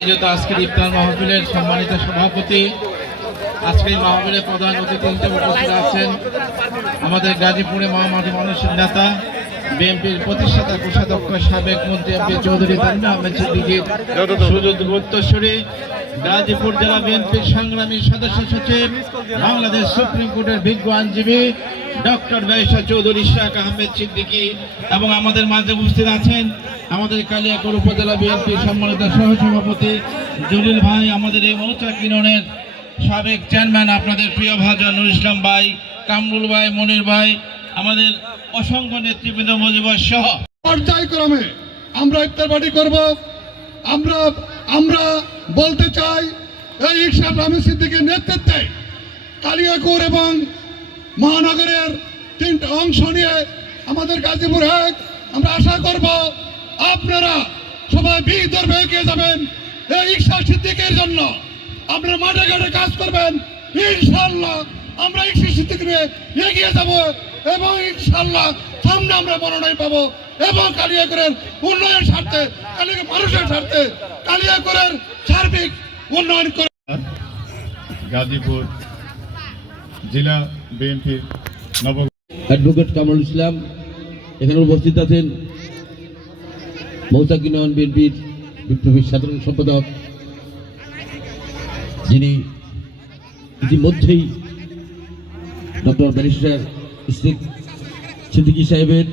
আজকের ইফতার মাহফিলের সম্মানিত সভাপতি, আজকের এই মাহফিলের প্রধান অতিথি হিসেবে উপস্থিত আছেন আমাদের গাজীপুরে মহামাটি মানুষের নেতা, বিএনপির প্রতিষ্ঠাতা কোষাধ্যক্ষ সাবেক মন্ত্রী এমপি চৌধুরী তানভীর আহমেদ সিদ্দিকীর সুযোগ্য উত্তরসূরি, গাজীপুর জেলা বিএনপির সংগ্রামী সদস্য সচিব, বাংলাদেশ সুপ্রিম কোর্টের বিজ্ঞ আইনজীবী ডক্টর বাইশা চৌধুরী ইশরাক আহমেদ সিদ্দিকী এবং আমাদের মাঝে উপস্থিত আছেন আমাদের কালিয়াকৈর উপজেলা বিএনপির সম্মানিত সহসভাপতি জলিল ভাই, আমাদের এই মৌচাক ইউনিয়নের সাবেক চেয়ারম্যান আপনাদের প্রিয় ভাজন নুর ইসলাম ভাই, কামরুল ভাই, মনির ভাই, আমাদের অসংখ্য নেতৃবৃন্দ মজিবর সহ পর্যায়ক্রমে আমরা ইফতার পার্টি করব। আমরা বলতে চাই এই ইশরাক আহমেদ সিদ্দিকীর নেতৃত্বে কালিয়াকৈর এবং মহানগরের তিনটা অংশ নিয়ে আমাদের গাজীপুর এক, আমরা আশা করব আপনারা সবাই বিদর্ভে এগিয়ে যাবেন। এই ইশরাক সিদ্দিকীর জন্য আপনারা মাঠে ঘাটে কাজ করবেন। ইনশাআল্লাহ আমরা ইশরাক সিদ্দিকী নিয়ে এগিয়ে যাব এবং ইনশাআল্লাহ সামনে আমরা মনোনয়ন পাবো এবং কালিয়াকৈরের উন্নয়নের স্বার্থে, কালিয়াকৈর মানুষের স্বার্থে, কালিয়াকৈরের সার্বিক উন্নয়ন করে। গাজীপুর জেলা বিএনপির অ্যাডভোকেট কামরুল ইসলাম এখানে উপস্থিত আছেন, মৌচাক ইউনিয়ন বিএনপির বিপ্লবীর সাধারণ সম্পাদক, যিনি ইতিমধ্যেই ডক্টর ব্যারিস্টার ইশরাক সিদ্দিকী সাহেবের